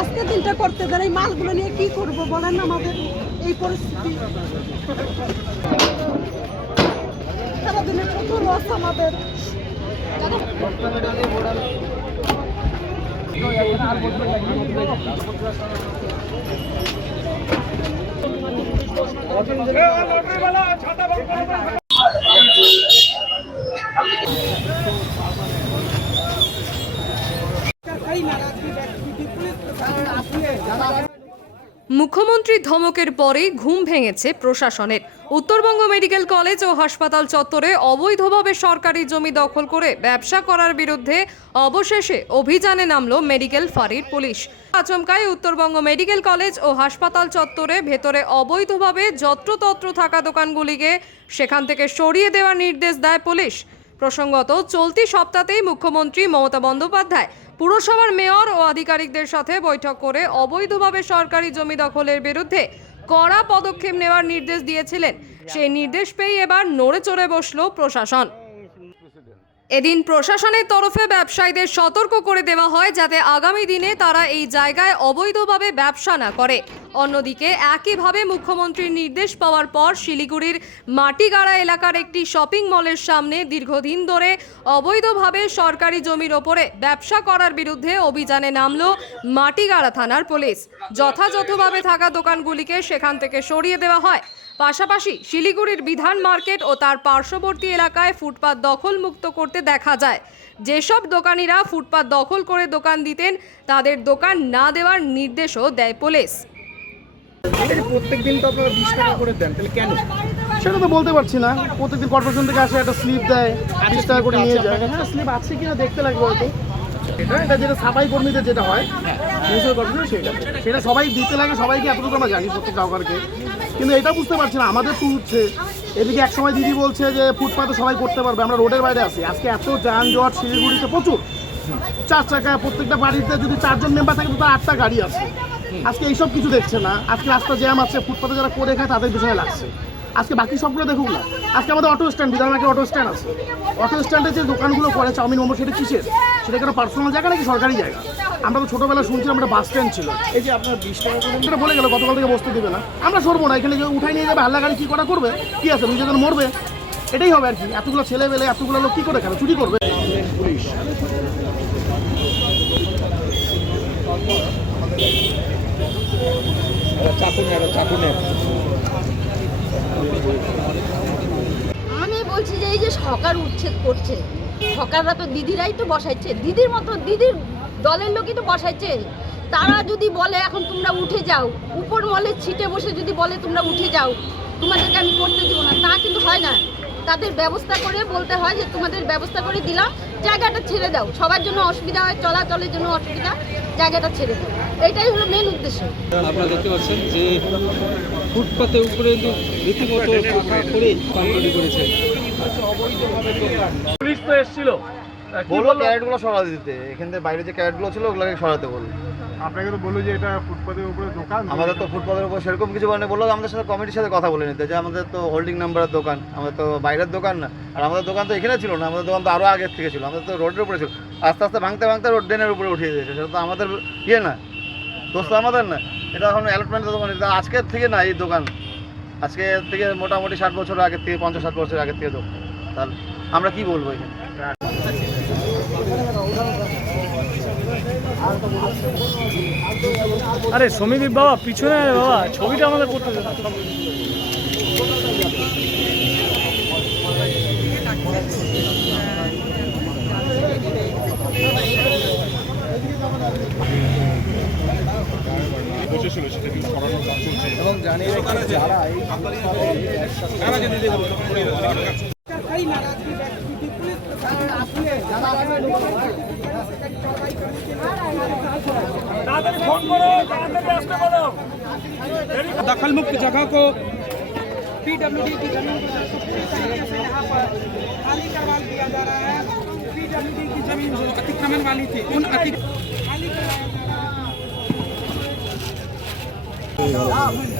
আজকে দিনটা করতে দেয় এই মালগুলো নিয়ে কি করব বলেন না আমাদের এই পরিস্থিতি। সারাদিনে কত লস আমাদের। মুখ্যমন্ত্রীর ধমকের পরেই ঘুম ভেঙেছে প্রশাসনের। উত্তরবঙ্গ মেডিকেল কলেজ ও হাসপাতাল চত্বরে অবৈধভাবে সরকারি জমি দখল করে ব্যবসা করার বিরুদ্ধে অবশেষে অভিযানে নামল মেডিকেল ফাঁড়ির পুলিশ। আচমকায় উত্তরবঙ্গ মেডিকেল কলেজ ও হাসপাতাল চত্বরে ভেতরে অবৈধভাবে যত্রতত্র থাকা দোকানগুলিকে সেখান থেকে সরিয়ে দেওয়ার নির্দেশ দেয় পুলিশ। প্রসঙ্গত, চলতি সপ্তাহেই মুখ্যমন্ত্রী মমতা বন্দ্যোপাধ্যায় পুরসভার মেয়র ও আধিকারিকদের সাথে বৈঠক করে অবৈধভাবে সরকারি জমি দখলের বিরুদ্ধে কড়া পদক্ষেপ নেওয়ার নির্দেশ দিয়েছিলেন। সেই নির্দেশ পেয়ে এবার নড়ে চড়ে বসল প্রশাসন। এদিন প্রশাসনের তরফে ব্যবসায়ীদের সতর্ক করে দেওয়া হয় যাতে আগামী দিনে তারা এই জায়গায় অবৈধভাবে ব্যবসা না করে। অন্যদিকে একইভাবে মুখ্যমন্ত্রীর নির্দেশ পাওয়ার পর শিলিগুড়ির মাটিগাড়া এলাকার একটি শপিং মলের সামনে দীর্ঘদিন ধরে অবৈধভাবে সরকারি জমির ওপরে ব্যবসা করার বিরুদ্ধে অভিযানে নামল মাটিগাড়া থানার পুলিশ। যথাযথভাবে থাকা দোকানগুলিকে সেখান থেকে সরিয়ে দেওয়া হয়। পাশাপাশি শিলিগুড়ির বিধান মার্কেট ও তার পার্শ্ববর্তী এলাকায় ফুটপাত দখল মুক্ত করতে দেখা যায়। যেসব দোকানিরা ফুটপাত দখল করে দোকান দিতেন, তাদের দোকান না দেওয়ার নির্দেশও দেয় পুলিশ। প্রত্যেক দিন তো আপনারা বিশ টাকা করে দেন তাহলে কেন? সেটা তো বলতে পারছি না। প্রত্যেকদিন কর্পোরেশন থেকে আসে একটা স্লিপ দেয় বিশ টাকা করে নিয়ে যায়। হ্যাঁ স্লিপ আছে কিনা দেখতে লাগবে হয়তো। এটা এটা যেটা সাফাই কর্মীদের যেটা হয় কর্পোরেশন সেটা। সেটা সবাই দিতে লাগে সবাইকে এতটুকু আমরা জানি প্রত্যেক কাউকারকে কিন্তু এটা বুঝতে পারছি না আমাদের তো উঠছে এদিকে এক সময় দিদি বলছে যে ফুটপাতে সবাই করতে পারবে আমরা রোডের বাইরে আছি। আজকে এত যানজট শিলিগুড়িতে প্রচুর। চার চাকা প্রত্যেকটা বাড়িতে যদি চারজন মেম্বার থাকে তো তার আটটা গাড়ি আছে। আজকে এইসব কিছু দেখছে না। আজকে রাস্তা জ্যাম আছে ফুটপাতে যারা করে খায় তাদের বিষয়ে লাগছে। আজকে বাকি সবগুলো দেখুক না। আজকে আমাদের অটো স্ট্যান্ড বিধানকে অটো স্ট্যান্ড আছে। অটো স্ট্যান্ডে যে দোকানগুলো করে চাউমিন মোমো সেটা কিসের? সেটা কোনো পার্সোনাল জায়গা নাকি সরকারি জায়গা? আমরা তো ছোটোবেলা শুনছিলাম একটা বাস স্ট্যান্ড ছিল। এই যে আপনার বিশ টাকা সেটা বলে গেল গতকাল থেকে বসতে দেবে না। আমরা সরবো না এখানে যে উঠাই নিয়ে যাবে হাল্লা গাড়ি কী করা করবে? কি আছে? নিজেদের মরবে। এটাই হবে আর কি। এতগুলো ছেলে পেলে এতগুলো লোক কী করে খাবে? চুরি করবে। পুলিশ। আমি বলছি যে এই যে সরকার উচ্ছেদ করছে, সরকাররা তো দিদিরাই তো বসাইছে, দিদির মতো দিদির দলের লোকই তো বসাইছে। তারা যদি বলে এখন তোমরা উঠে যাও, উপর মলে ছিটে বসে যদি বলে তোমরা উঠে যাও, তোমাদেরকে আমি করতে দিব না। তা কিন্তু হয় না। তাদের ব্যবস্থা করে বলতে হয় যে তোমাদের ব্যবস্থা করে দিলাম, জায়গাটা ছেড়ে দাও। সবার জন্য অসুবিধা হয়, চলাচলের জন্য অসুবিধা, জায়গাটা ছেড়ে দাও। এটাই হলো মেন উদ্দেশ্য। আপনারা দেখতে পাচ্ছেন যে ফুটপাতের উপরে কিন্তু রীতিমতো পাকা করে দোকান তৈরি করেছে বলল ক্যারেটগুলো সরাতে দিতে। এখান থেকে বাইরে যে ক্যারেটগুলো ছিল ওগুলোকে সরাতে বলল। আপনাকে তো বলল যে এটা ফুটপাতের উপরে দোকান। আমাদের তো ফুটবলের উপর সেরকম কিছু মানে বলল আমাদের সাথে কমিটির সাথে কথা বলে নিতে যে আমাদের তো হোল্ডিং নাম্বারের দোকান। আমাদের তো বাইরের দোকান না। আর আমাদের দোকান তো এখানে ছিল না আমাদের দোকান তো আরও আগের থেকে ছিল। আমাদের তো রোডের উপরে ছিল। আস্তে আস্তে ভাঙতে ভাঙতে রোড ড্রেনের উপরে উঠিয়ে দিয়েছে। সেটা তো আমাদের ইয়ে না। দোষ তো আমাদের না, এটা এখন অ্যালটমেন্টের দোকান, এটা আজকের থেকে না এই দোকান। আজকে থেকে মোটামুটি ষাট বছর আগের থেকে, পঞ্চাশ ষাট বছর আগের থেকে দোকান। তাহলে আমরা কি বলব এখানে? আরে সমীপ বাবা, পিছনে বাবা, ছবিটা আমাদের করতে दखल मुक्त जगह को पीडब्ल्यूडी की ज़मीन को तरीके से यहाँ पर खाली करवा दिया जा रहा है। पीडब्ल्यूडी की ज़मीन जो अतिक्रमण वाली थी उन अति खाली करवाया जा रहा। है